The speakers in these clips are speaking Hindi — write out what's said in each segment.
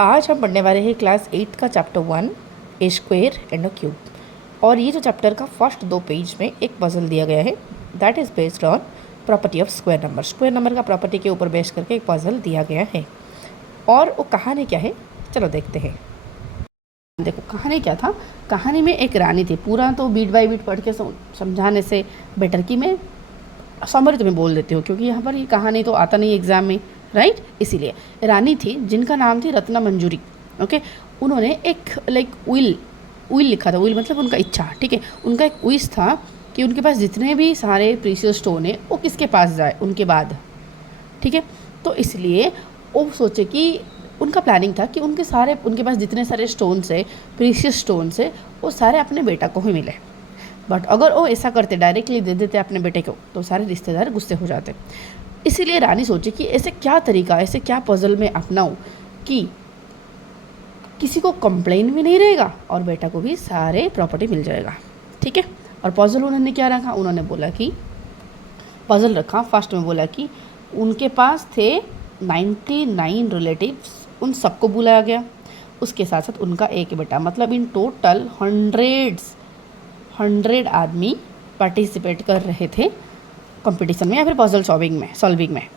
आज हम पढ़ने वाले हैं क्लास 8 का chapter 1 A square and a cube. और ये जो चैप्टर का फर्स्ट 2 पेज में एक पजल दिया गया है that is based on property of square number. Square number का प्रॉपर्टी के ऊपर बेस करके एक पजल दिया गया है। और वो कहानी क्या है, चलो देखते हैं। देखो कहानी क्या था। कहानी में एक रानी थी। पूरा तो बीट बाय बीट पढ़ के समझाने से बेटर कि मैं समरी तुम्हें बोल देती हूँ, क्योंकि यहाँ पर ये कहानी तो आता नहीं एग्जाम में, राइट। इसीलिए रानी थी जिनका नाम थी रत्ना मंजूरी। ओके, उन्होंने एक विल लिखा था। विल मतलब उनका इच्छा, ठीक है। उनका एक विश था कि उनके पास जितने भी सारे प्रीशियस स्टोन है वो किसके पास जाए उनके बाद, ठीक है। तो इसलिए वो सोचे कि उनका प्लानिंग था कि उनके पास जितने सारे स्टोन्स है, प्रीशियस स्टोन्स है, वो सारे अपने बेटा को ही मिले। बट अगर वो ऐसा करते, डायरेक्टली दे देते अपने बेटे को, तो सारे रिश्तेदार गुस्से हो जाते। इसीलिए रानी सोची कि ऐसे क्या तरीका, ऐसे क्या पजल में अपनाऊं कि किसी को कंप्लेन भी नहीं रहेगा और बेटा को भी सारे प्रॉपर्टी मिल जाएगा, ठीक है। और पजल उन्होंने क्या रखा, उन्होंने बोला कि पजल रखा फर्स्ट में बोला कि उनके पास थे 99 रिलेटिव्स, उन सबको बुलाया गया। उसके साथ साथ उनका एक बेटा, मतलब इन टोटल 100 आदमी पार्टिसिपेट कर रहे थे कंपटीशन में या फिर पजल सॉल्विंग में,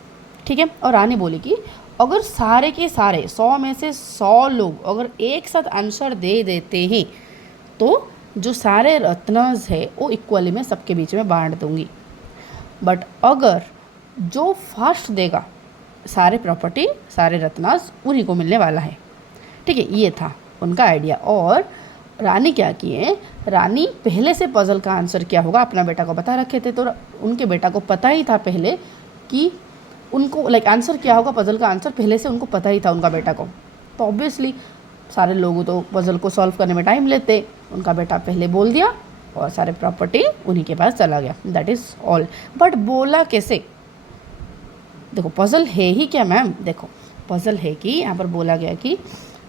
ठीक है। और रानी बोली कि अगर सारे के सारे 100 में से 100 लोग अगर एक साथ आंसर दे देते हैं तो जो सारे रत्नस है वो इक्वली में सबके बीच में बांट दूंगी। बट अगर जो फर्स्ट देगा सारे प्रॉपर्टी, सारे रत्नस उन्हीं को मिलने वाला है, ठीक है। ये था उनका आइडिया। और रानी क्या किए, रानी पहले से पजल का आंसर क्या होगा अपना बेटा को बता रखे थे। तो उनके बेटा को पता ही था पहले कि उनको आंसर क्या होगा, पजल का आंसर पहले से उनको पता ही था उनका बेटा को। तो ऑब्वियसली सारे लोग तो पजल को सॉल्व करने में टाइम लेते, उनका बेटा पहले बोल दिया और सारे प्रॉपर्टी उन्हीं के पास चला गया, दैट इज़ ऑल। बट बोला कैसे, देखो पजल है ही क्या मैम, देखो पजल है कि यहाँ पर बोला गया कि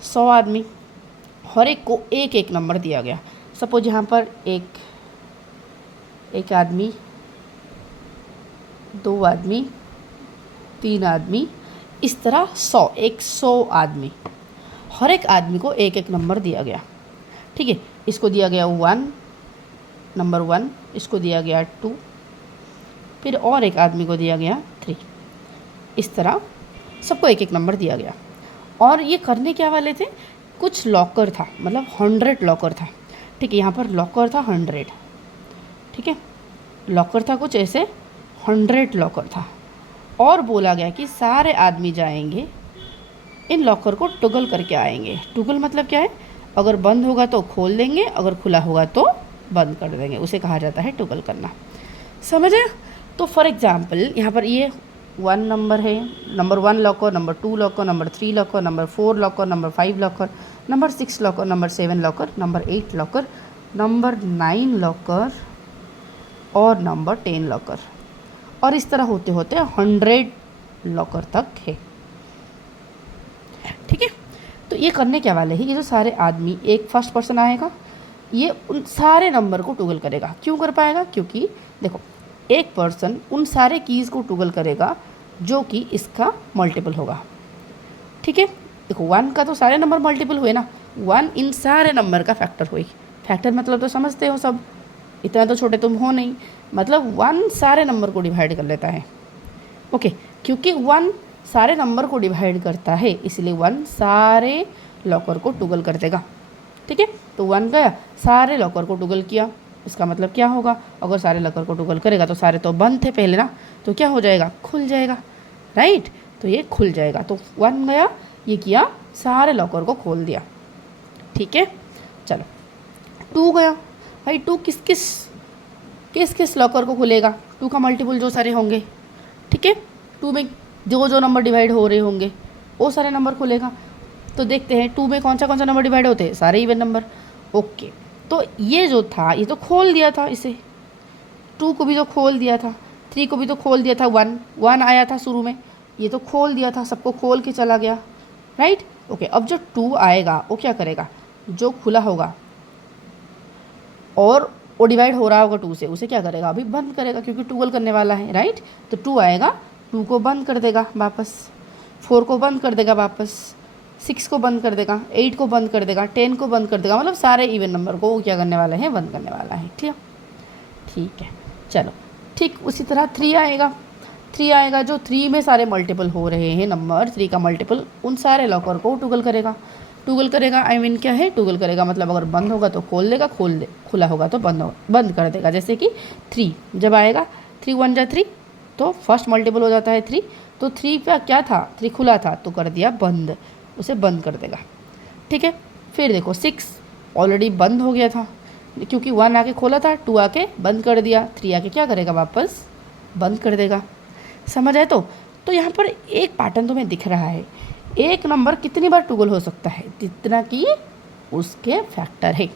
100 आदमी, हर एक को एक एक नंबर दिया गया। सपोज यहाँ पर एक आदमी, 2 आदमी, 3 आदमी, इस तरह 100 आदमी, हर एक आदमी को एक एक नंबर दिया गया, ठीक है। इसको दिया गया 1, नंबर 1, इसको दिया गया 2, फिर और एक आदमी को दिया गया 3। इस तरह सबको एक एक नंबर दिया गया। और ये करने क्या वाले थे, कुछ लॉकर था, मतलब 100 लॉकर था, ठीक है। यहाँ पर लॉकर था 100, ठीक है। लॉकर था कुछ ऐसे 100 लॉकर था। और बोला गया कि सारे आदमी जाएंगे इन लॉकर को टुगल करके आएंगे। टुगल मतलब क्या है, अगर बंद होगा तो खोल देंगे, अगर खुला होगा तो बंद कर देंगे, उसे कहा जाता है टुगल करना, समझे। तो फॉर एग्जाम्पल यहाँ पर ये 1 नंबर है, number 1 locker, number 2 locker, number 3 locker, number 4 locker, number 5 locker, number 6 locker, number 7 locker, number 8 locker, number 9 locker और नंबर 10 लॉकर। और इस तरह होते होते 100 लॉकर तक है, ठीक है। तो ये करने क्या वाले हैं, ये जो सारे आदमी, एक फर्स्ट पर्सन आएगा, ये उन सारे नंबर को टुगल करेगा। क्यों कर पाएगा, क्योंकि देखो एक पर्सन उन सारे कीज़ को टुगल करेगा जो कि इसका मल्टीपल होगा, ठीक है। देखो 1 का तो सारे नंबर मल्टीपल हुए ना, 1 इन सारे नंबर का फैक्टर हुई। फैक्टर मतलब तो समझते हो सब, इतना तो छोटे तुम हो नहीं, मतलब 1 सारे नंबर को डिवाइड कर लेता है, ओके। क्योंकि 1 सारे नंबर को डिवाइड करता है इसलिए 1 सारे लॉकर को टुगल कर देगा, ठीक है। तो 1 गया, सारे लॉकर को टुगल किया, इसका मतलब क्या होगा, अगर सारे लॉकर को टुगल करेगा तो सारे तो बंद थे पहले ना, तो क्या हो जाएगा, खुल जाएगा, राइट। तो ये खुल जाएगा, तो 1 गया, ये किया, सारे लॉकर को खोल दिया, ठीक है। चलो 2 गया, भाई 2 किस किस लॉकर को खुलेगा, 2 का मल्टीपल जो सारे होंगे, ठीक है। 2 में जो जो नंबर डिवाइड हो रहे होंगे वो सारे नंबर खुलेगा। तो देखते हैं 2 में कौन सा नंबर डिवाइड होते हैं, सारे इवन नंबर, ओके। तो ये जो था ये तो खोल दिया था इसे, 2 को भी तो खोल दिया था, 3 को भी तो खोल दिया था, 1 आया था शुरू में, ये तो खोल दिया था, सबको खोल के चला गया, राइट, ओके। अब जो 2 आएगा वो क्या करेगा, जो खुला होगा और वो डिवाइड हो रहा होगा 2 से, उसे क्या करेगा, अभी बंद करेगा क्योंकि टुगल करने वाला है, राइट। तो 2 आएगा, 2 को बंद कर देगा वापस, 4 को बंद कर देगा वापस, 6 को बंद कर देगा, 8 को बंद कर देगा, 10 को बंद कर देगा, मतलब सारे इवन नंबर को वो क्या करने वाला है, बंद करने वाला है। ठीक है। चलो ठीक उसी तरह 3 आएगा। 3 आएगा, जो 3 में सारे मल्टीपल हो रहे हैं नंबर, 3 का मल्टीपल, उन सारे लॉकर को टूगल करेगा। टूगल करेगा आई मीन क्या है, टूगल करेगा मतलब अगर बंद होगा तो खोल देगा, खुला होगा तो बंद कर देगा। जैसे कि 3 जब आएगा, 3 1 जा 3, तो फर्स्ट मल्टीपल हो जाता है 3, तो 3 का क्या था, 3 खुला था तो कर दिया बंद, उसे बंद कर देगा। ठीक है। फिर देखो 6 ऑलरेडी बंद हो गया था, क्योंकि 1 आके खोला था, 2 आके बंद कर दिया, 3 आके क्या करेगा, वापस बंद कर देगा। समझ आए? तो यहाँ पर एक पैटर्न तुम्हें दिख रहा है, एक नंबर कितनी बार टूगल हो सकता है, जितना कि उसके फैक्टर है।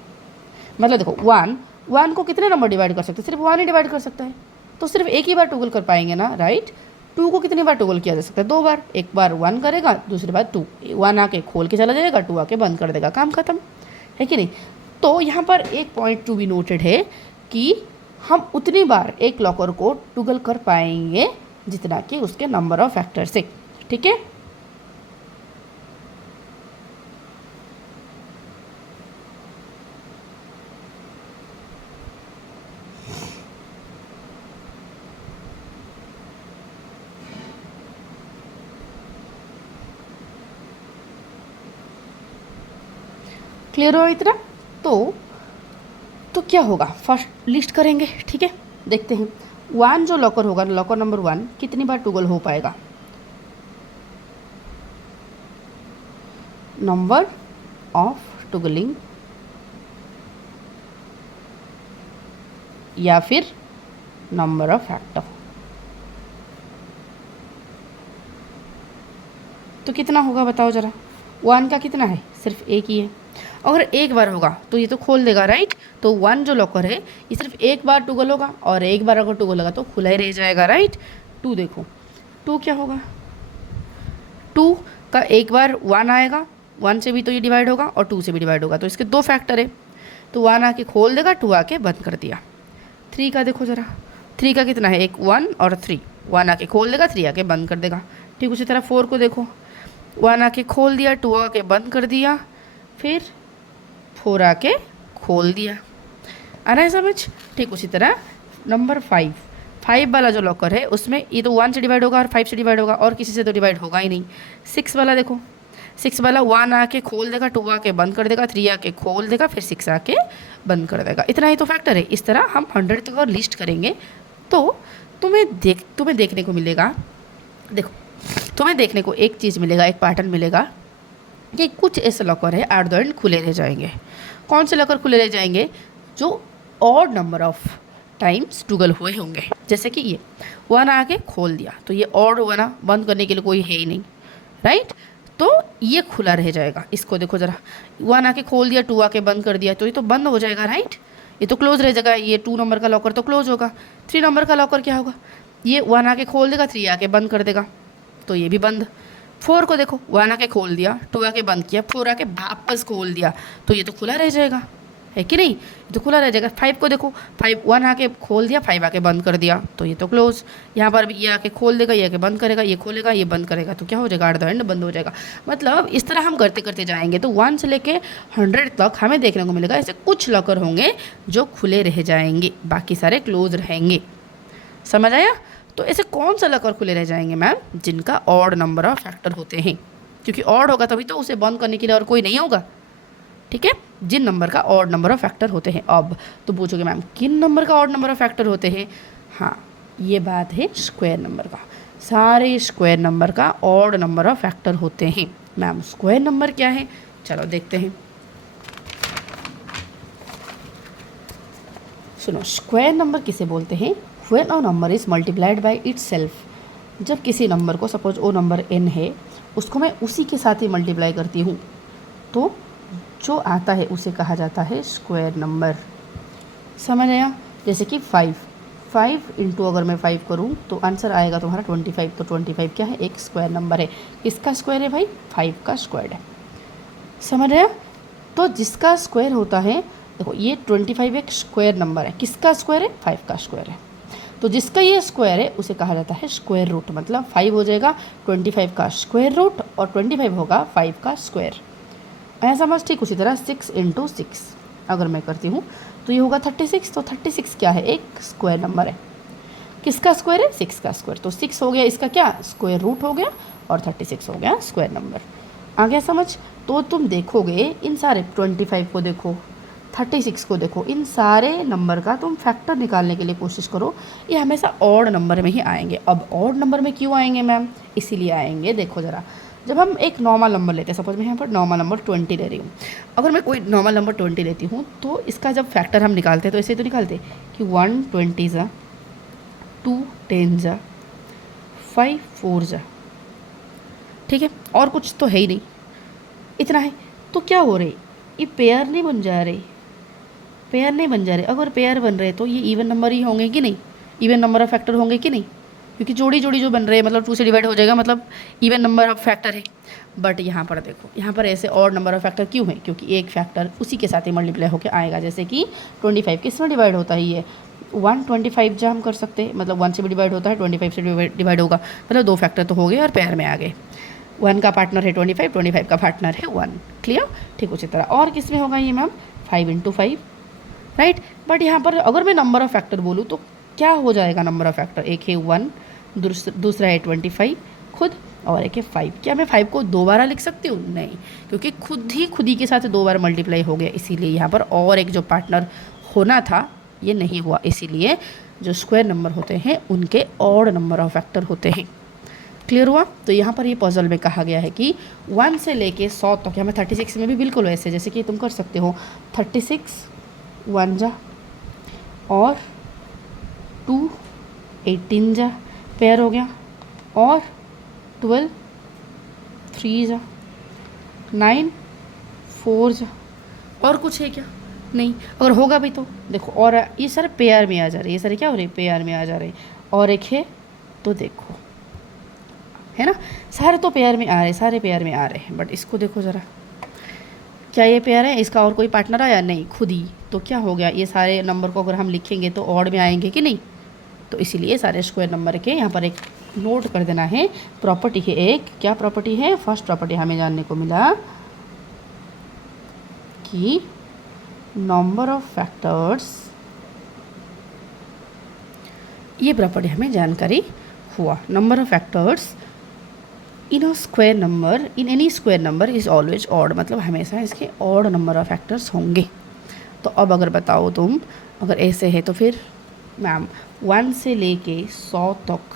मतलब देखो 1 को कितने नंबर डिवाइड कर सकते हैं, सिर्फ 1 ही डिवाइड कर सकता है, तो सिर्फ एक ही बार टूगल कर पाएंगे ना, राइट। 2 को कितनी बार टूगल किया जा सकता है, 2 बार, एक बार 1 करेगा, दूसरी बार 2, 1 आके खोल के चला जाएगा, 2 आके बंद कर देगा, काम खत्म है कि नहीं। तो यहाँ पर एक पॉइंट टू बी नोटेड है कि हम उतनी बार एक लॉकर को टूगल कर पाएंगे जितना कि उसके नंबर ऑफ फैक्टर से। ठीक है। क्लियर हो इतना? तो क्या होगा, फर्स्ट लिस्ट करेंगे। ठीक है, देखते हैं 1 जो लॉकर होगा, लॉकर नंबर 1 कितनी बार टूगल हो पाएगा, नंबर ऑफ टूगलिंग या फिर नंबर ऑफ फैक्टर। तो कितना होगा बताओ जरा, 1 का कितना है, सिर्फ एक ही है। अगर एक बार होगा तो ये तो खोल देगा, राइट। तो 1 जो लॉकर है ये सिर्फ एक बार टूगल होगा, और एक बार अगर टूगल होगा तो खुला ही रह जाएगा, राइट। 2 देखो, 2 क्या होगा, 2 का एक बार 1 आएगा, 1 से भी तो ये डिवाइड होगा और 2 से भी डिवाइड होगा, तो इसके 2 फैक्टर है, तो 1 आके खोल देगा, 2 आके बंद कर दिया। 3 का देखो ज़रा, 3 का कितना है, एक 1 और 3, 1 आके खोल देगा, 3 आके बंद कर देगा। ठीक उसी तरह 4 को देखो, 1 आके खोल दिया, 2 आके बंद कर दिया, फिर 4 आके खोल दिया। आ रहा है समझ? ठीक उसी तरह नंबर 5 वाला जो लॉकर है उसमें ये तो 1 से डिवाइड होगा और 5 से डिवाइड होगा, और किसी से तो डिवाइड होगा ही नहीं। 6 वाला देखो, 6 वाला 1 आके खोल देगा, 2 आके बंद कर देगा, 3 आके खोल देगा, फिर 6 आके बंद कर देगा। इतना ही तो फैक्टर है। इस तरह हम 100 तक और लिस्ट करेंगे तो तुम्हें देखने को मिलेगा, देखो तुम्हें देखने को एक चीज़ मिलेगा, एक पैटर्न मिलेगा कि कुछ ऐसे लॉकर है एट द एंड खुले रह जाएंगे। कौन से लॉकर खुले रह जाएंगे, जो odd number of times toggle हुए होंगे। जैसे कि ये 1 आके खोल दिया, तो ये ऑड हुआ ना, बंद करने के लिए कोई है ही नहीं, राइट। तो ये खुला रह जाएगा। इसको देखो ज़रा, 1 आके खोल दिया, 2 आके बंद कर दिया, तो ये तो बंद हो जाएगा, राइट। ये तो क्लोज रह जाएगा, ये 2 नंबर का लॉकर तो क्लोज होगा। 3 नंबर का लॉकर क्या होगा, ये 1 आके खोल देगा, 3 आके बंद कर देगा, तो ये भी बंद। 4 को देखो, 1 आके खोल दिया, 2 आके बंद किया, 4 आके वापस खोल दिया, तो ये तो खुला रह जाएगा, है कि नहीं, ये तो खुला रह जाएगा। 5 को देखो, 1 आके खोल दिया, 5 आके बंद कर दिया, तो ये तो क्लोज। यहाँ पर भी ये आके खोल देगा, ये आके बंद करेगा, ये खोलेगा, ये बंद करेगा, तो क्या हो जाएगा, एट द एंड बंद हो जाएगा। मतलब इस तरह हम करते करते जाएंगे तो 1 से लेके 100 तक हमें देखने को मिलेगा ऐसे कुछ लॉकर होंगे जो खुले रह जाएंगे, बाकी सारे क्लोज रहेंगे। समझ आया? तो ऐसे कौन सा लॉकर खुले रह जाएंगे मैम, जिनका ऑड नंबर ऑफ फैक्टर होते हैं, क्योंकि ऑड होगा तभी तो उसे बंद करने के लिए और कोई नहीं होगा। ठीक है, जिन नंबर का ऑड नंबर ऑफ फैक्टर होते हैं। अब तो पूछोगे मैम किन नंबर का ऑड नंबर ऑफ फैक्टर होते हैं। हाँ, ये बात है स्क्वायर नंबर का। सारे स्क्वायर नंबर का ऑड नंबर ऑफ फैक्टर होते हैं। मैम स्क्वायर नंबर क्या है, चलो देखते हैं। सुनो, स्क्वायर नंबर किसे बोलते हैं, when a number is multiplied by itself. जब किसी नंबर को, सपोज ओ नंबर n है, उसको मैं उसी के साथ ही मल्टीप्लाई करती हूँ, तो जो आता है उसे कहा जाता है स्क्वायर नंबर। समझ आया? जैसे कि 5 इंटू अगर मैं 5 करूँ तो आंसर आएगा तुम्हारा 25। तो 25 क्या है, एक स्क्वायर नंबर है। किसका स्क्वायर है भाई, 5 का स्क्वायर है। समझ आया? तो जिसका स्क्वायर होता है, देखो ये 25 एक स्क्वायर नंबर है। किसका स्क्वायर है, 5 का स्क्वायर है। तो जिसका ये स्क्वायर है उसे कहा जाता है स्क्वायर रूट, मतलब 5 हो जाएगा 25 का स्क्वायर रूट और 25 होगा 5 का स्क्वायर। ऐसा समझ। ठीक उसी तरह 6 × 6 अगर मैं करती हूँ तो ये होगा 36। तो 36 क्या है, एक स्क्वायर नंबर है। किसका स्क्वायर है, 6 का स्क्वायर। तो 6 हो गया इसका क्या, स्क्वायर रूट हो गया, और 36 हो गया स्क्वायर नंबर। आ गया समझ। तो तुम देखोगे इन सारे 25 को देखो, 36 को देखो, इन सारे नंबर का तुम फैक्टर निकालने के लिए कोशिश करो, ये हमेशा ऑड नंबर में ही आएंगे। अब ऑड नंबर में क्यों आएंगे मैम, इसीलिए आएंगे, देखो ज़रा। जब हम एक नॉर्मल नंबर लेते हैं, सपोज मैं यहाँ पर नॉर्मल नंबर 20 ले रही हूँ, अगर मैं कोई नॉर्मल नंबर 20 लेती हूँ तो इसका जब फैक्टर हम निकालते हैं तो ऐसे तो निकालते कि 1 20 जा, 2 10 जा, 5 4 जा, ठीक है, और कुछ तो है ही नहीं, इतना है। तो क्या हो रही, ये पेयर नहीं बन जा रहे, पेयर नहीं बन जा रहे। अगर पेयर बन रहे तो ये इवन नंबर ही होंगे कि नहीं, इवन नंबर ऑफ फैक्टर होंगे कि नहीं, क्योंकि जोड़ी जोड़ी जो बन रहे हैं मतलब 2 से डिवाइड हो जाएगा, मतलब इवन नंबर ऑफ फैक्टर है। बट यहाँ पर देखो, यहाँ पर ऐसे ऑड नंबर ऑफ फैक्टर क्यों है, क्योंकि एक फैक्टर उसी के साथ ही मल्टीप्लाई होकर आएगा। जैसे कि 25 किस में डिवाइड होता है, ये 125 जो हम कर सकते हैं, मतलब 1 से भी डिवाइड होता है, 25 से डिवाइड होगा, मतलब 2 फैक्टर तो हो गए और पेयर में आ गए। 1 का पार्टनर है 25, 25 का पार्टनर है 1। क्लियर। ठीक उसी तरह और किस में होगा ये मैम, 5 × 5, राइट। बट यहाँ पर अगर मैं नंबर ऑफ फैक्टर बोलूँ तो क्या हो जाएगा नंबर ऑफ फैक्टर, एक है 1, दूसरा है 25 खुद, और एक है 5। क्या मैं 5 को 2 बार लिख सकती हूँ, नहीं, क्योंकि खुद ही के साथ 2 बार मल्टीप्लाई हो गया, इसीलिए यहाँ पर और एक जो पार्टनर होना था ये नहीं हुआ। इसीलिए जो स्क्वायर नंबर होते हैं उनके ऑड नंबर ऑफ फैक्टर होते हैं। क्लियर हुआ। तो यहाँ पर ये पजल में कहा गया है कि 1 से लेके 100 तक, हमें 36 में भी बिल्कुल वैसे जैसे कि तुम कर सकते हो 36 1 जा, और 2 18 जा, पेयर हो गया, और 12 3 जा, 9 4 जा, और कुछ है क्या, नहीं। अगर होगा भी तो देखो, और ये सारे पेयर में आ जा रहे हैं, ये सारे क्या हो रहे हैं, पेयर में आ जा रहे हैं, और एक है तो देखो, है ना, सारे तो पेयर में आ रहे हैं, सारे पेयर में आ रहे हैं। बट इसको देखो ज़रा, क्या ये पेयर है, इसका और कोई पार्टनर आया, नहीं, खुद ही। तो क्या हो गया, ये सारे नंबर को अगर हम लिखेंगे तो ऑड में आएंगे कि नहीं। तो इसीलिए सारे स्क्वायर नंबर के यहाँ पर एक नोट कर देना है, प्रॉपर्टी है एक, क्या प्रॉपर्टी है, फर्स्ट प्रॉपर्टी हमें जानने को मिला कि नंबर ऑफ फैक्टर्स, ये प्रॉपर्टी हमें जानकारी हुआ, number of factors in a square number, in N E square number is always odd, मतलब हमेशा इसके ऑड नंबर ऑफ फैक्टर्स होंगे। तो अब अगर बताओ तुम, अगर ऐसे है तो फिर मैम 1 से लेके 100 तक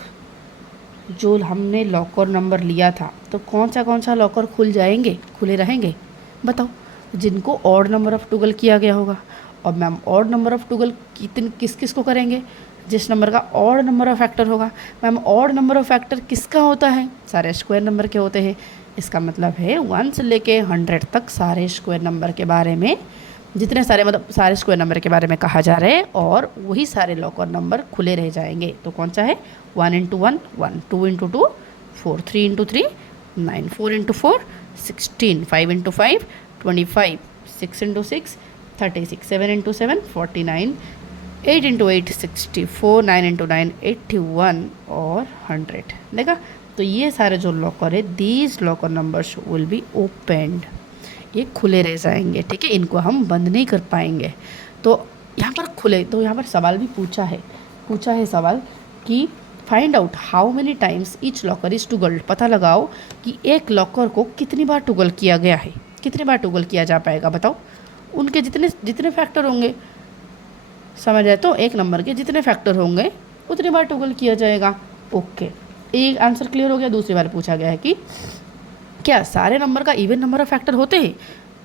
जो हमने लॉकर नंबर लिया था, तो कौन सा लॉकर खुल जाएंगे, खुले रहेंगे, बताओ, जिनको ऑड नंबर ऑफ टुगल किया गया होगा। और मैम ऑड नंबर ऑफ टुगल किस किस को करेंगे, जिस नंबर का ऑड नंबर ऑफ फैक्टर होगा। Ma'am odd number of factor किसका होता है, सारे स्क्वायर नंबर के होते हैं। इसका मतलब है 1 से लेके 100 तक सारे स्क्वायर नंबर के बारे में, जितने सारे मतलब सारे स्क्वायर नंबर के बारे में कहा जा रहा है, और वही सारे लॉकर नंबर खुले रह जाएंगे। तो कौन सा है, 1 × 1 1, 2 × 2 4, 3 × 3 9, 4 × 4 16, 5 × 5 25, 6 × 6 36, 7 × 7 49, 8 × 8 64, 9 × 9 81 और 100। देखा। तो ये सारे जो लॉकर है, these locker numbers will be opened, ये खुले रह जाएंगे, ठीक है, इनको हम बंद नहीं कर पाएंगे। तो यहाँ पर खुले, तो यहाँ पर सवाल भी पूछा है सवाल कि find out how many times each locker is toggled, पता लगाओ कि एक लॉकर को कितनी बार टुगल किया गया है, कितनी बार टुगल किया जा पाएगा, बताओ। उनके जितने फैक्टर होंगे, समझ आए, तो एक नंबर के जितने फैक्टर होंगे उतनी बार टुगल किया जाएगा। ओके, एक आंसर क्लियर हो गया। दूसरी बार पूछा गया है कि क्या सारे नंबर का इवन नंबर ऑफ फैक्टर होते हैं,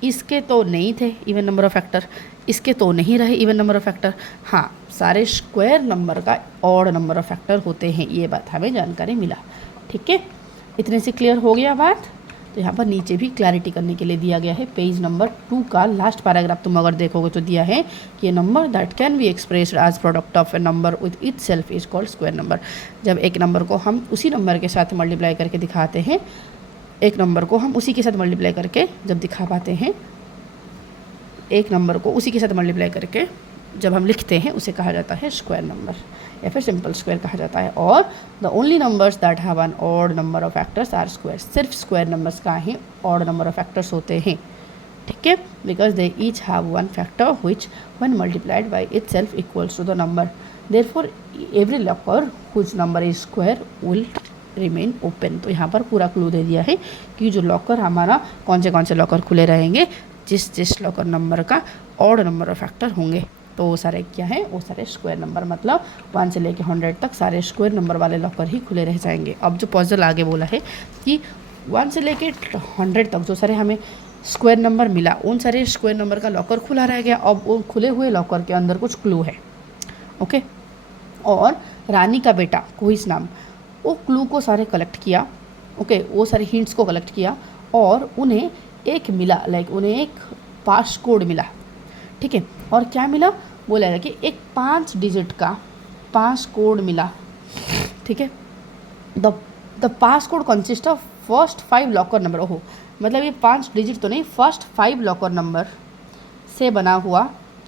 इसके तो नहीं थे इवन नंबर ऑफ फैक्टर, इसके तो नहीं रहे इवन नंबर ऑफ फैक्टर। हाँ, सारे स्क्वायर नंबर का ऑड नंबर ऑफ फैक्टर होते हैं, ये बात हमें जानकारी मिला, ठीक है। इतने से क्लियर हो गया बात। तो यहाँ पर नीचे भी क्लैरिटी करने के लिए दिया गया है, पेज नंबर 2 का लास्ट पैराग्राफ तुम अगर देखोगे तो दिया है कि number that can be expressed as product of a number with itself is called square number. जब एक नंबर को हम उसी नंबर के साथ मल्टीप्लाई करके दिखाते हैं, एक नंबर को हम उसी के साथ मल्टीप्लाई करके जब दिखा पाते हैं, एक नंबर को उसी के साथ मल्टीप्लाई करके जब हम लिखते हैं उसे कहा जाता है स्क्वायर नंबर या फिर सिंपल स्क्वायर कहा जाता है। और the only numbers that have an odd number of factors are square, सिर्फ स्क्वायर नंबर्स का ही ऑड नंबर ऑफ फैक्टर्स होते हैं, ठीक है, because they each have one factor which when multiplied by itself equals to the number, therefore every locker whose number is square will remain open. तो यहाँ पर पूरा क्लू दे दिया है कि जो लॉकर हमारा कौन से लॉकर खुले रहेंगे, जिस लॉकर नंबर का ऑड नंबर ऑफ फैक्टर होंगे। तो वो सारे क्या है, वो सारे स्क्वायर नंबर, मतलब 1 से लेके 100 तक सारे स्क्वायर नंबर वाले लॉकर ही खुले रह जाएंगे। अब जो पजल आगे बोला है कि 1 से लेके 100 तक जो सारे हमें स्क्वायर नंबर मिला, उन सारे स्क्वायर नंबर का लॉकर खुला रह गया। अब वो खुले हुए लॉकर के अंदर कुछ क्लू है, ओके। और रानी का बेटा कोइस नाम, वो क्लू को सारे कलेक्ट किया, ओके, वो सारे हिंट्स को कलेक्ट किया और उन्हें एक मिला, लाइक उन्हें एक पास कोड मिला, ठीक है। और क्या मिला, बोला है कि एक 5 डिजिट का पास कोड मिला, ठीक है। The pass code consist of first 5 locker number, ओहो, मतलब ये 5 डिजिट तो नहीं, फर्स्ट 5 लॉकर नंबर से बना हुआ,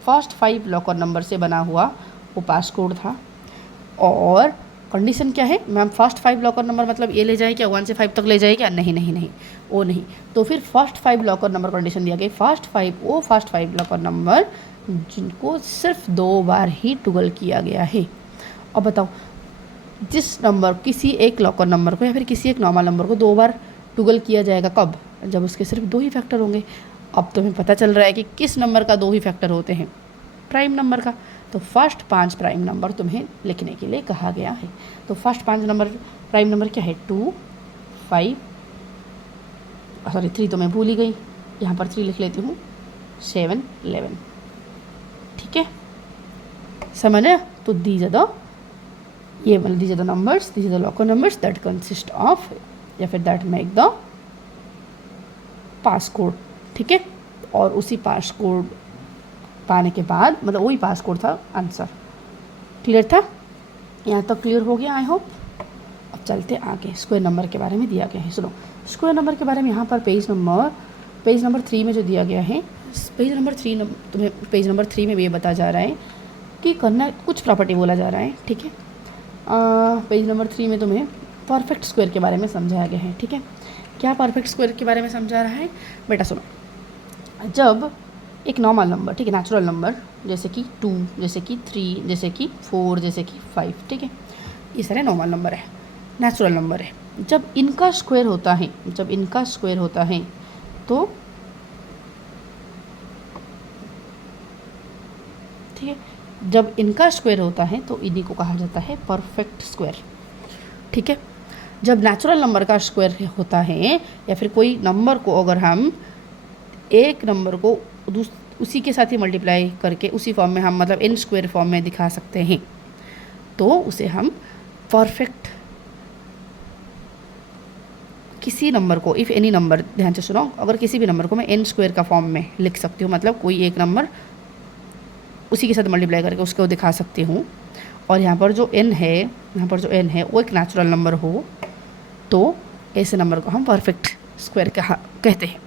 फर्स्ट 5 लॉकर नंबर से बना हुआ वो पास कोड था। और कंडीशन क्या है मैम, फर्स्ट 5 लॉकर नंबर मतलब ये ले जाए क्या, 1 से 5 तक ले जाए क्या, नहीं नहीं नहीं, वो नहीं। तो फिर फर्स्ट 5 लॉकर नंबर कंडीशन दिया गया, फर्स्ट 5 लॉकर नंबर जिनको सिर्फ 2 बार ही टुगल किया गया है। और बताओ, जिस नंबर किसी एक लॉकर नंबर को या फिर किसी एक नॉर्मल नंबर को 2 बार टुगल किया जाएगा, कब, जब उसके सिर्फ 2 ही फैक्टर होंगे। अब तुम्हें पता चल रहा है कि किस नंबर का 2 ही फैक्टर होते हैं, प्राइम नंबर का। तो फर्स्ट 5 प्राइम नंबर तुम्हें लिखने के लिए कहा गया है। तो फर्स्ट 5 नंबर प्राइम नंबर क्या है, 2, 5, सॉरी 3 तो मैं भूल ही गई, यहाँ पर 3 लिख लेती हूँ, 7, 11, ठीक है, समझ आया। तो दीज आर द, ये मतलब these are the numbers, these are the locker numbers that consist of या फिर that make the pass code, ठीक है। और उसी पास कोड पाने के बाद, मतलब वही पास कोड था आंसर। क्लियर था, यहाँ तक क्लियर हो गया आई होप। अब चलते आगे, स्क्वायर नंबर के बारे में दिया गया है। सुनो, स्क्वायर नंबर के बारे में यहाँ पर पेज नंबर 3 में जो दिया गया है, पेज नंबर 3 तुम्हें पेज नंबर 3 में ये बताया जा रहा है कि करना कुछ प्रॉपर्टी बोला जा रहा है, ठीक है। पेज नंबर 3 में तुम्हें परफेक्ट स्क्वायर के बारे में समझाया गया है, ठीक है। क्या परफेक्ट स्क्वायर के बारे में समझा रहा है बेटा, सुनो, जब एक नॉर्मल नंबर, ठीक है, नेचुरल नंबर, जैसे कि 2, जैसे कि 3, जैसे कि 4, जैसे कि 5, ठीक है, ये सारे नॉर्मल नंबर है, नेचुरल नंबर है। जब इनका स्क्वायर होता है, जब इनका स्क्वायर होता है तो ठीक है, जब इनका स्क्वायर होता है तो इन्हीं को कहा जाता है परफेक्ट स्क्वायर, ठीक है। जब नेचुरल नंबर का स्क्वायर होता है या फिर कोई नंबर को अगर हम एक नंबर को उसी के साथ ही मल्टीप्लाई करके उसी फॉर्म में हम मतलब n स्क्वायर फॉर्म में दिखा सकते हैं, तो उसे हम परफेक्ट, किसी नंबर को, इफ़ एनी नंबर, ध्यान से सुनो, अगर किसी भी नंबर को मैं n स्क्वायर का फॉर्म में लिख सकती हूँ, मतलब कोई एक नंबर उसी के साथ मल्टीप्लाई करके उसको दिखा सकती हूँ, और यहाँ पर जो n है, यहाँ पर जो n है वो एक नेचुरल नंबर हो, तो ऐसे नंबर को हम परफेक्ट स्क्वायर कहते हैं।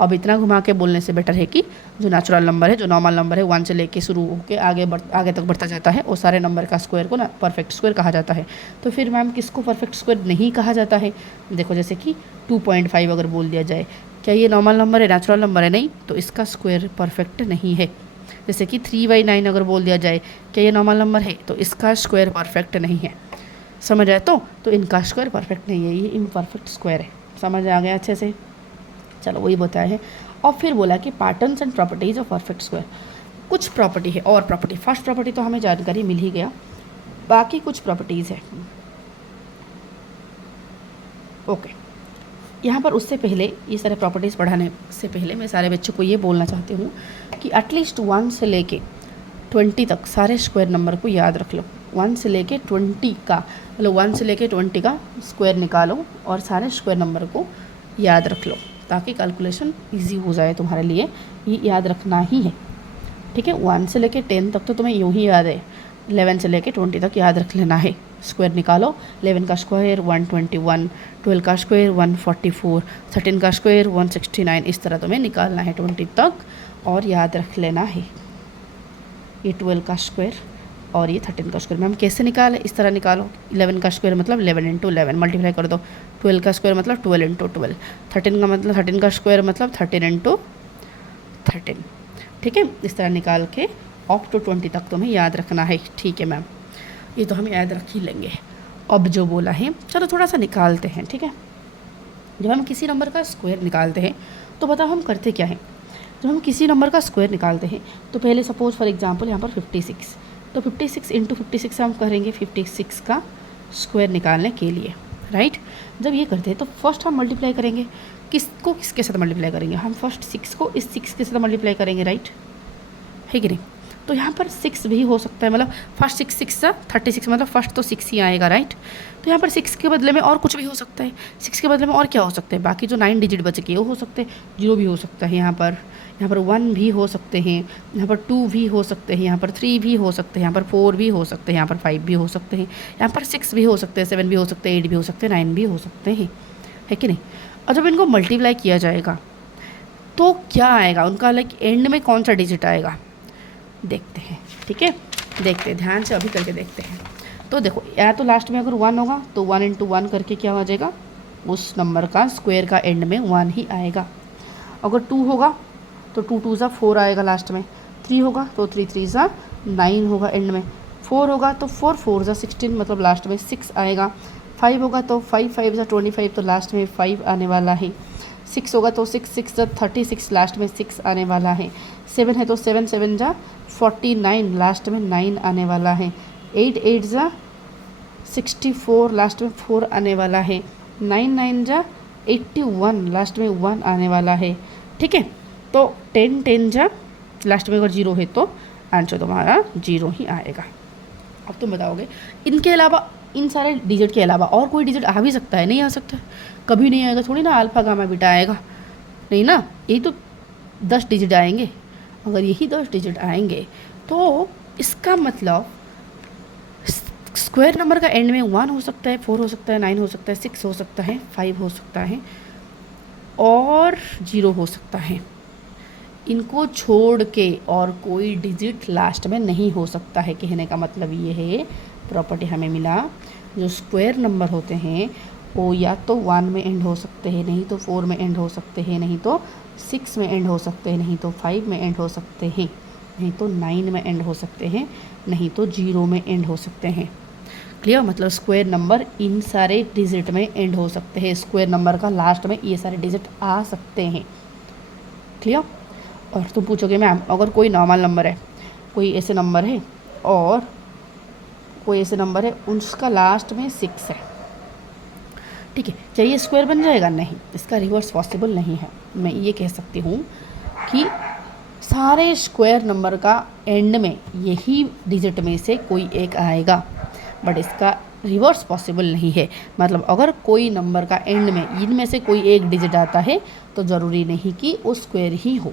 अब इतना घुमा के बोलने से बेटर है कि जो नेचुरल नंबर है, जो नॉर्मल नंबर है, 1 से लेके शुरू होकर आगे तक बढ़ता जाता है, वो सारे नंबर का स्क्वायर को ना परफेक्ट स्क्वायर कहा जाता है। तो फिर मैम किसको परफेक्ट स्क्वायर नहीं कहा जाता है, देखो जैसे कि 2.5 अगर बोल दिया जाए, क्या ये नॉर्मल नंबर है, नेचुरल नंबर है, नहीं, तो इसका स्क्वायर परफेक्ट नहीं है। जैसे कि 3/9 अगर बोल दिया जाए, क्या ये नॉर्मल नंबर है, तो इसका स्क्वायर परफेक्ट नहीं है। समझ आए, तो इनका स्क्वायर परफेक्ट नहीं है, ये इम्परफेक्ट स्क्वायर है। समझ आ गया अच्छे से, चलो वही बताया है। और फिर बोला कि patterns and properties of perfect square, कुछ प्रॉपर्टी है और प्रॉपर्टी, फर्स्ट प्रॉपर्टी तो हमें जानकारी मिल ही गया, बाकी कुछ प्रॉपर्टीज़ है, ओके। यहाँ पर उससे पहले, ये सारे प्रॉपर्टीज़ पढ़ाने से पहले मैं सारे बच्चों को ये बोलना चाहती हूँ कि एटलीस्ट 1 से लेके 20 तक सारे स्क्वायर नंबर को याद रख लो। 1 से लेके 20 का, मतलब 1 से लेके 20 का स्क्वायर निकालो और सारे स्क्वायर नंबर को याद रख लो, ताकि कैलकुलेशन इजी हो जाए तुम्हारे लिए। ये याद रखना ही है, ठीक है। 1 से लेके 10 तक तो तुम्हें यूँ ही याद है, 11 से लेके 20 तक याद रख लेना है। स्क्वायर निकालो, 11 का स्क्वायर 121, 12 का स्क्वायर 144, 13 का स्क्वायर 169, इस तरह तुम्हें निकालना है 20 तक और याद रख लेना है। ये 12 का स्क्वायर और ये 13 का स्क्वायर। मैम कैसे निकालें? इस तरह निकालो, 11 का स्क्वायर मतलब 11 इंटू 11 मल्टीप्लाई कर दो, 12 का स्क्वायर मतलब 12 इंटू 12, 13 का मतलब 13 का स्क्वायर मतलब 13 इंटू 13। ठीक है, इस तरह निकाल के अप टू 20 तक तुम्हें याद रखना है। ठीक है मैम, ये तो हम याद रख ही लेंगे। अब जो बोला है चलो थोड़ा सा निकालते हैं। ठीक है, जब हम किसी नंबर का स्क्वायर निकालते हैं तो बताओ हम करते क्या हैं। जब हम किसी नंबर का स्क्वायर निकालते हैं तो पहले सपोज फॉर एग्जांपल यहाँ पर 56, तो 56 इंटू 56 हम करेंगे 56 का स्क्वायर निकालने के लिए, राइट। जब ये करते हैं तो फर्स्ट हम मल्टीप्लाई करेंगे, किसको किसके साथ मल्टीप्लाई करेंगे, हम फर्स्ट 6 को इस 6 के साथ मल्टीप्लाई करेंगे, राइट है कि नहीं। तो यहाँ पर 6 भी हो सकता है, मतलब फर्स्ट 6 6 सा 36, मतलब फर्स्ट तो 6 ही आएगा, राइट। तो यहाँ पर 6 के बदले में और कुछ भी हो सकता है, 6 के बदले में और क्या हो सकता है, बाकी जो 9 डिजिट बच गए वो हो सकते हैं, 0 भी हो सकता है, यहाँ पर 1 भी हो सकते हैं, यहाँ पर 2 भी हो सकते हैं, यहाँ पर 3 भी हो सकते हैं, यहाँ पर 4 भी हो सकते हैं, यहाँ पर 5 भी हो सकते हैं, यहाँ पर 6 भी हो सकते हैं, 7 भी हो सकते हैं, 8 भी हो सकते हैं, 9 भी हो सकते हैं, है कि नहीं। और जब इनको मल्टीप्लाई किया जाएगा तो क्या आएगा, उनका लाइक एंड में कौन सा डिजिट आएगा देखते हैं। ठीक है, देखते हैं ध्यान से, अभी करके देखते हैं। तो देखो या तो लास्ट में अगर 1 होगा तो 1 इंटू 1 करके क्या हो जाएगा, उस नंबर का स्क्वायर का एंड में 1 ही आएगा। अगर 2 होगा तो 2 2 ज़ा 4 आएगा लास्ट में, 3 होगा तो 3 3 ज़ा 9 होगा एंड में, 4 होगा तो 4 4 ज़ा 16 मतलब लास्ट में 6 आएगा, 5 होगा तो 5 5 ज़ा 25 तो लास्ट में 5 आने वाला है, 6 होगा तो 6 6 ज़ा 36 लास्ट में 6 आने वाला है, 7 है तो 7 7 ज़ा 49 लास्ट में 9 आने वाला है, 8 8 ज़ा 64 लास्ट में 4 आने वाला है, 9 9 ज़ा 81 लास्ट में 1 आने वाला है। ठीक है, तो 10 10 जा लास्ट में अगर 0 है तो आंसर तुम्हारा 0 ही आएगा। अब तुम बताओगे इनके अलावा, इन सारे डिजिट के अलावा और कोई डिजिट आ भी सकता है, नहीं आ सकता, कभी नहीं आएगा, थोड़ी ना अल्फा गामा बीटा आएगा, नहीं ना, यही तो 10 डिजिट आएंगे। अगर यही 10 डिजिट आएंगे तो इसका मतलब स्क्वायर नंबर का एंड में 1 हो सकता है, 4 हो सकता है, 9 हो सकता है, 6 हो सकता है, 5 हो सकता है और 0 हो सकता है। इनको छोड़ के और कोई डिजिट लास्ट में नहीं हो सकता है। कहने का मतलब ये है, प्रॉपर्टी हमें मिला, जो स्क्वायर नंबर होते हैं वो या तो 1 में एंड हो सकते हैं, नहीं तो 4 में एंड हो सकते हैं, नहीं तो 6 में एंड हो सकते हैं, नहीं तो 5 में एंड हो सकते हैं, नहीं तो 9 में एंड हो सकते हैं, नहीं तो 0 में एंड हो सकते हैं। क्लियर, मतलब स्क्वायर नंबर इन सारे डिजिट में एंड हो सकते हैं, स्क्वायर नंबर का लास्ट में ये सारे डिजिट आ सकते हैं। क्लियर। और तुम पूछोगे मैम अगर कोई नॉर्मल नंबर है, कोई ऐसे नंबर है और कोई ऐसे नंबर है उसका लास्ट में 6 है, ठीक है, चाहिए स्क्वायर बन जाएगा? नहीं, इसका रिवर्स पॉसिबल नहीं है। मैं ये कह सकती हूँ कि सारे स्क्वायर नंबर का एंड में यही डिजिट में से कोई एक आएगा, बट इसका रिवर्स पॉसिबल नहीं है। मतलब अगर कोई नंबर का एंड में इनमें से कोई एक डिजिट आता है तो ज़रूरी नहीं कि वो स्क्वायर ही हो।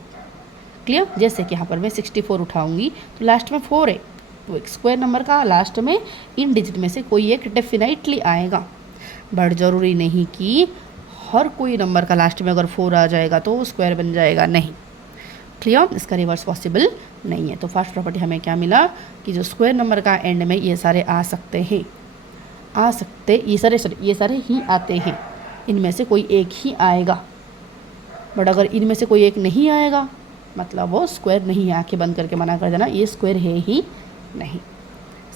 क्लियर। जैसे कि यहाँ पर मैं 64 उठाऊंगी तो लास्ट में 4 है, तो एक स्क्वायर नंबर का लास्ट में इन डिजिट में से कोई एक डेफिनेटली आएगा, बट ज़रूरी नहीं कि हर कोई नंबर का लास्ट में अगर 4 आ जाएगा तो वो स्क्वायर बन जाएगा, नहीं। क्लियर, इसका रिवर्स पॉसिबल नहीं है। तो फर्स्ट प्रॉपर्टी हमें क्या मिला कि जो स्क्वायर नंबर का एंड में ये सारे आ सकते हैं, ये सारे ही आते हैं, इनमें से कोई एक ही आएगा, बट अगर इनमें से कोई एक नहीं आएगा मतलब वो स्क्वायर नहीं है। आंखें बंद करके मना कर देना, ये स्क्वायर है ही नहीं।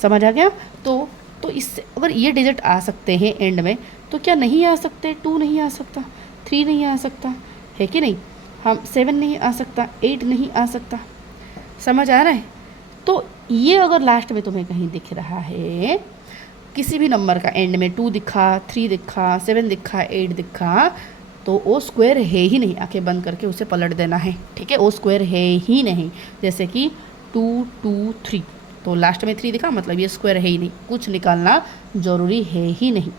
समझ आ गया? तो इससे अगर ये डिजिट आ सकते हैं एंड में तो क्या नहीं आ सकते? 2 नहीं आ सकता, 3 नहीं आ सकता, है कि नहीं? हम 7 नहीं आ सकता, 8 नहीं आ सकता। समझ आ रहा है? तो ये अगर लास्ट में तुम्हें कहीं दिख रहा है, किसी भी नंबर का एंड में 2 दिखा, 3 दिखा, 7 दिखा, 8 दिखा, तो वो स्क्वायर है ही नहीं। आंखें बंद करके उसे पलट देना है, ठीक है? वो स्क्वायर है ही नहीं। जैसे कि 2 2 3, तो लास्ट में 3 दिखा मतलब ये स्क्वायर है ही नहीं, कुछ निकालना ज़रूरी है ही नहीं।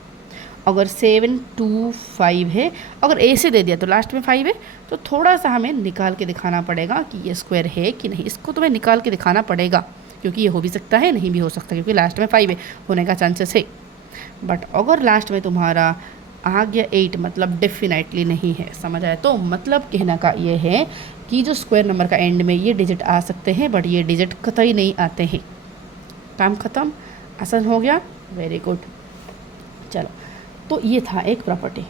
अगर 7 2 5 है, अगर ऐसे दे दिया तो लास्ट में 5 है, तो थोड़ा सा हमें निकाल के दिखाना पड़ेगा कि ये स्क्वायर है कि नहीं। इसको तुम्हें निकाल के दिखाना पड़ेगा, क्योंकि ये हो भी सकता है, नहीं भी हो सकता, क्योंकि लास्ट में 5 है, होने का चांसेस है। बट अगर लास्ट में तुम्हारा आ गया 8 मतलब डेफिनेटली नहीं है। समझ आया? तो मतलब कहना का ये है कि जो स्क्वायर नंबर का एंड में ये डिजिट आ सकते हैं बट ये डिजिट कतई नहीं आते हैं। काम ख़त्म, आसान हो गया, वेरी गुड। चलो, तो ये था एक प्रॉपर्टी।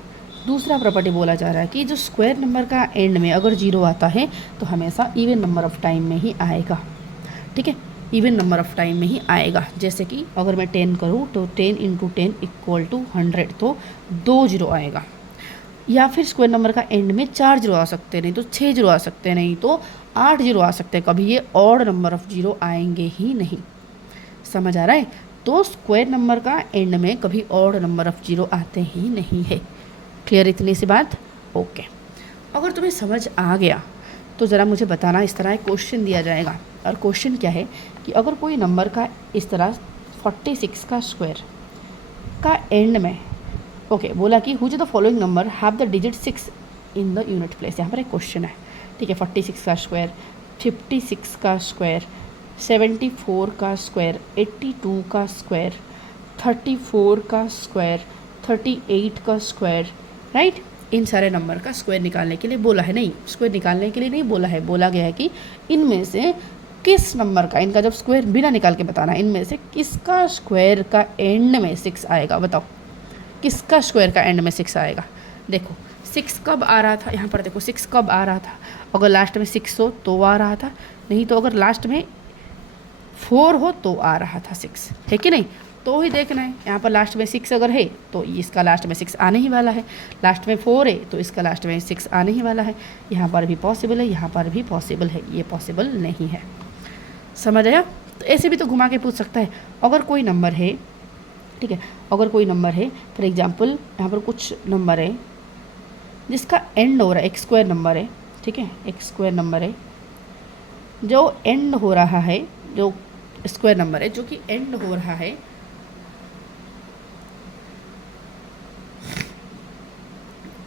दूसरा प्रॉपर्टी बोला जा रहा है कि जो स्क्वायर नंबर का एंड में अगर 0 आता है तो हमेशा इवन नंबर ऑफ टाइम में ही आएगा। ठीक है, इवन नंबर ऑफ टाइम में ही आएगा। जैसे कि अगर मैं 10 करूँ तो 10 × 10 = 100, तो 2 0 आएगा। या फिर स्क्वायर नंबर का एंड में 4 0 आ सकते, नहीं तो 6 0 आ सकते, नहीं तो 8 0 आ सकते। कभी ये ऑड नंबर ऑफ 0 आएंगे ही नहीं। समझ आ रहा है? तो स्क्वायर नंबर का एंड में कभी ऑड नंबर ऑफ 0 आते ही नहीं है। क्लियर इतनी सी बात? ओके। अगर तुम्हें समझ आ गया तो ज़रा मुझे बताना। इस तरह एक क्वेश्चन दिया जाएगा और क्वेश्चन क्या है कि अगर कोई नंबर का इस तरह 46 का स्क्वायर का एंड में बोला कि हुच the following number have the digit 6 in the unit place. यहाँ पर एक क्वेश्चन है। ठीक है, 46 का स्क्वायर, 56 का स्क्वायर, 74 का स्क्वायर, 82 का स्क्वायर, 34 का स्क्वायर, 38 का स्क्वायर, राइट। इन सारे नंबर का स्क्वायर निकालने के लिए बोला है। नहीं, स्क्वायर निकालने के लिए नहीं बोला है, बोला गया है कि इनमें से किस नंबर का, इनका जब स्क्वायर बिना निकाल के बताना, इनमें से किसका स्क्वायर का एंड में 6 आएगा। बताओ किसका स्क्वायर का एंड में 6 आएगा। देखो 6 कब आ रहा था, यहाँ पर देखो 6 कब आ रहा था। अगर लास्ट में 6 हो तो आ रहा था, नहीं तो अगर लास्ट में 4 हो तो आ रहा था 6, है कि नहीं। तो ही देखना है। यहाँ पर लास्ट में 6 अगर है तो इसका लास्ट में 6 आने ही वाला है। लास्ट में 4 है तो इसका लास्ट में 6 आने ही वाला है। यहाँ पर भी पॉसिबल है, यहाँ पर भी पॉसिबल है, ये पॉसिबल नहीं है। समझ आया? तो ऐसे भी तो घुमा के पूछ सकता है। अगर कोई नंबर है, ठीक है, अगर कोई नंबर है, फॉर एग्जांपल यहाँ पर कुछ नंबर है जिसका एंड हो रहा है, एक स्क्वायर नंबर है, ठीक है, एक स्क्वायर नंबर है जो एंड हो रहा है, जो स्क्वायर नंबर है जो कि एंड हो रहा है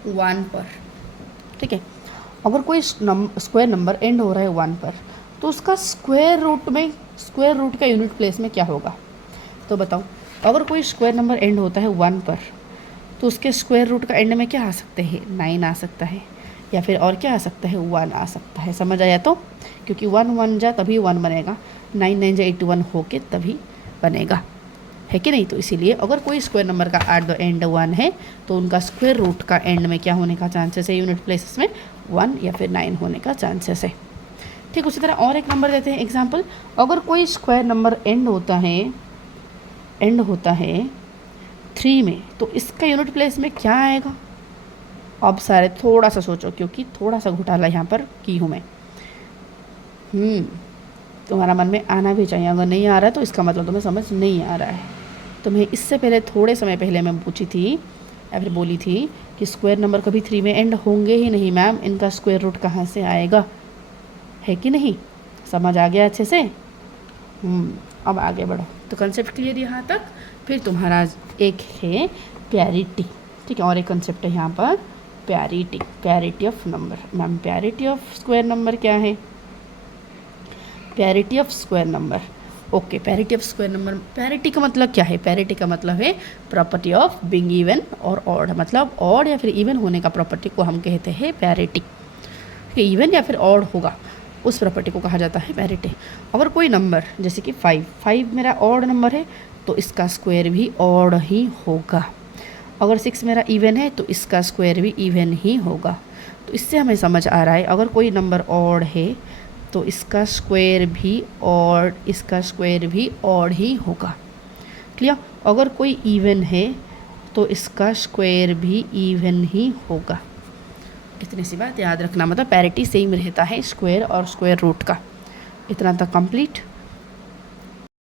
1 पर। ठीक है, अगर कोई स्क्वायर नंबर एंड हो रहा है 1 पर तो उसका स्क्वायर रूट में, स्क्वायर रूट का यूनिट प्लेस में क्या होगा। तो बताओ, अगर कोई स्क्वायर नंबर एंड होता है 1 पर तो उसके स्क्वायर रूट का एंड में क्या आ सकते हैं, 9 आ सकता है, या फिर और क्या आ सकता है, 1 आ सकता है। समझ आया? तो क्योंकि 1 1 जा तभी 1 बनेगा, 9 9 जा 81 होके तभी बनेगा, है कि नहीं। तो इसीलिए अगर कोई स्क्वायर नंबर का एट द एंड 1 है तो उनका स्क्वायर रूट का एंड में क्या होने का चांसेस है, यूनिट प्लेसेस में 1 या फिर 9 होने का चांसेस है। ठीक, उसी तरह और एक नंबर देते हैं एग्जाम्पल। अगर कोई स्क्वायर नंबर एंड होता है 3 में तो इसका यूनिट प्लेस में क्या आएगा। अब सारे थोड़ा सा सोचो, क्योंकि थोड़ा सा घोटाला यहाँ पर की हूँ मैं। तुम्हारा मन में आना भी चाहिए। अगर नहीं आ रहा है तो इसका मतलब तुम्हें समझ नहीं आ रहा है। तुम्हें इससे पहले, थोड़े समय पहले मैं पूछी थी या फिर बोली थी कि स्क्वायर नंबर कभी 3 में एंड होंगे ही नहीं मैम, इनका स्क्वायर रूट कहाँ से आएगा, है कि नहीं। समझ आ गया अच्छे से? अब आगे बढ़ो। तो कंसेप्ट क्लियर यहाँ तक। फिर तुम्हारा एक है पैरिटी, ठीक है, और एक कंसेप्ट है यहाँ पर parity, parity of number. Ma'am parity of square number क्या है, parity of square number. Okay, parity of square number, parity का मतलब क्या है, पैरिटी का मतलब है प्रॉपर्टी ऑफ बीइंग इवन और ऑड, मतलब ऑड या फिर इवन होने का प्रॉपर्टी को हम कहते हैं पैरिटी। इवन या फिर ऑड होगा उस प्रॉपर्टी को कहा जाता है पैरिटी। अगर कोई नंबर जैसे कि 5 मेरा ऑड नंबर है तो इसका स्क्वायर भी ऑड ही होगा। अगर 6 मेरा इवन है तो इसका स्क्वायर भी इवन ही होगा। तो इससे हमें समझ आ रहा है अगर कोई नंबर ऑड है तो इसका स्क्वायर भी ऑड ही होगा। क्लियर? अगर कोई इवन है तो इसका स्क्वायर भी इवन ही होगा। इतनी सी बात याद रखना, मतलब पैरिटी सेम रहता है स्क्वायर और स्क्वायर रूट का। इतना तक कंप्लीट।